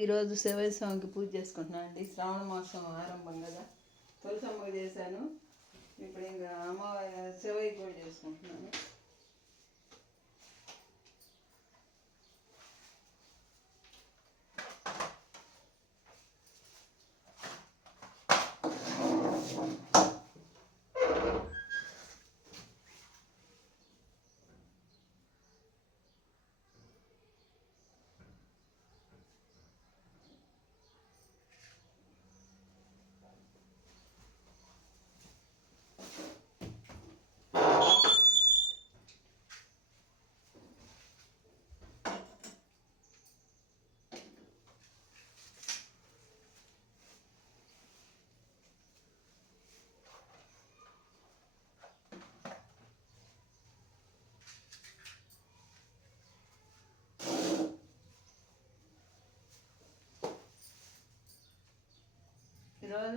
ఈరోజు శివయ్య స్వామికి పూజ చేసుకుంటున్నాను అండి. శ్రావణ మాసం ఆరంభం కదా. తులసమ్మకి చేశాను. ఇప్పుడు ఇంకా అమ్మవారి శివయ్య కూడా చేసుకుంటున్నాను.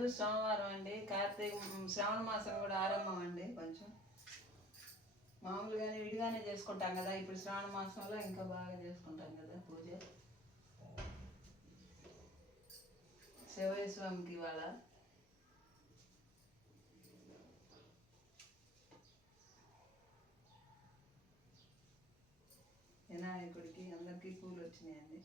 ఈరోజు సోమవారం అండి. కార్తీక శ్రావణ మాసం కూడా ఆరంభం అండి కొంచెం. మామూలుగానే విడిగానే చేసుకుంటాం కదా. ఇప్పుడు శ్రావణ మాసంలో ఇంకా బాగా చేసుకుంటాం కదా పూజ. శివయ్య స్వామికి ఇవాళ. వినాయకుడికి అందరికీ పూలు వచ్చినాయండి.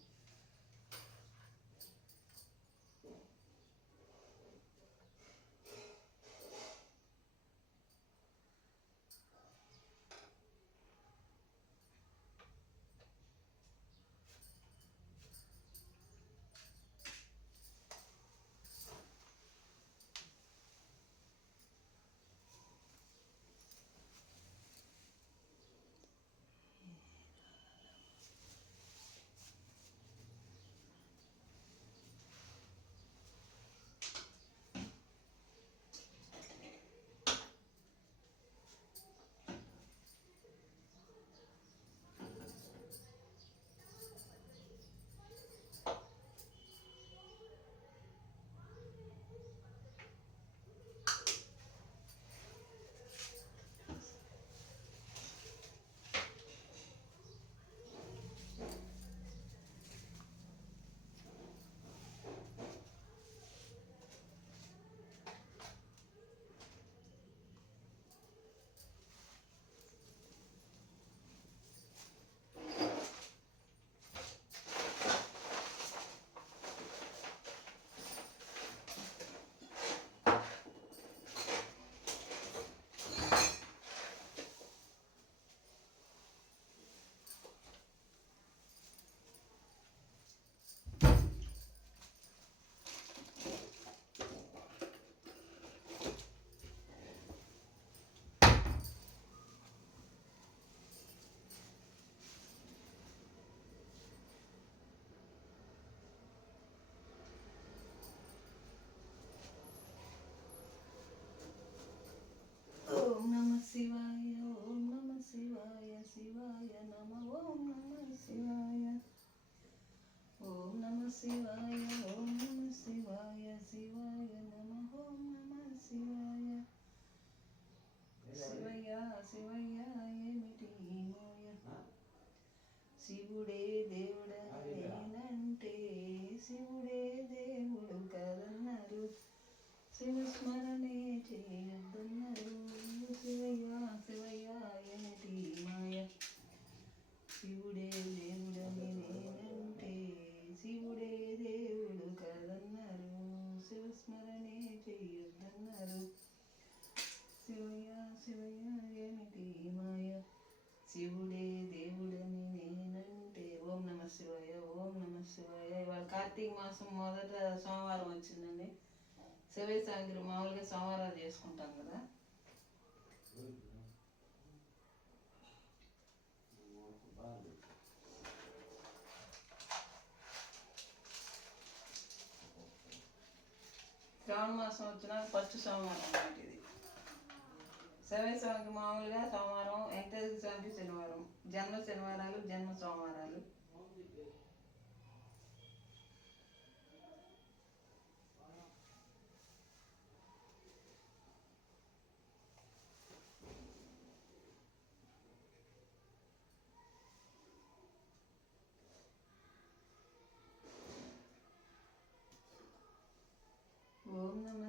కార్తీక మాసం మొదట సోమవారం వచ్చిందండి. శివయ్య సాయంత్రం మామూలుగా సోమవారాలు చేసుకుంటాం కదా. శ్రావణ మాసం వచ్చిన ఫస్ట్ సోమవారం అనమాట ఇది. శివయ్య స్వామికి మామూలుగా సోమవారం వెంకటేశ్వర స్వామికి శనివారం జన్మ శనివారాలు జన్మ సోమవారాలు.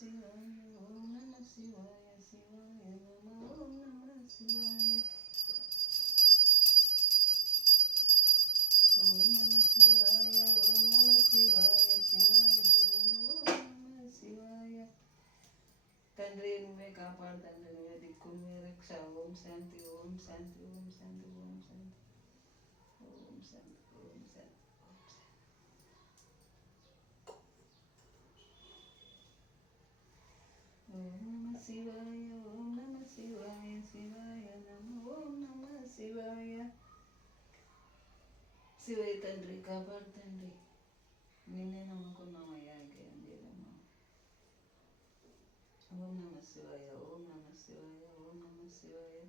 Siwa ya, siwa ya, siwa ya, siwa ya, siwa ya, siwa ya, siwa ya, siwa ya, siwa ya, siwa ya, siwa ya, siwa ya, siwa ya, siwa ya, siwa ya, siwa ya, siwa ya, siwa శివాయ ఓం నమ శివాయ శివాయ నమ ఓం నమ శివాయ. శివయ తండ్రి కాపాడు తండ్రి. నిన్నే నమ్ముకున్నామయ్యా ఇంకేం ఓం నమ శివాయ ఓం నమ శివాయ ఓం నమ శివాయ.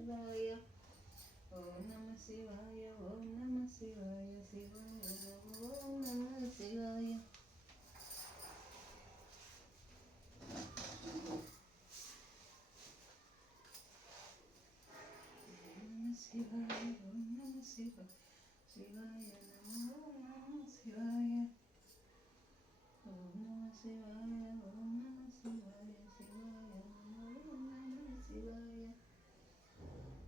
Shivaya. Om oh, Namah Shivaya. Om oh, Namah Shivaya. Shivaya. Oh, Om Namah Shivaya. Shivaya, Om Namah Shivaya, Shivaya, Namo Namah Shivaya, Om Namah Shivaya, Om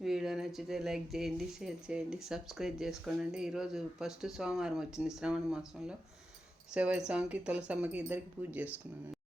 video నచ్చితే లైక్ చేయండి షేర్ చేయండి సబ్స్క్రైబ్ చేసుకోండి ఈరోజు ఫస్ట్ సోమవారం వచ్చింది శ్రావణ మాసంలో. శివ స్వామికి తులసమ్మకి ఇద్దరికి పూజ చేసుకున్నాను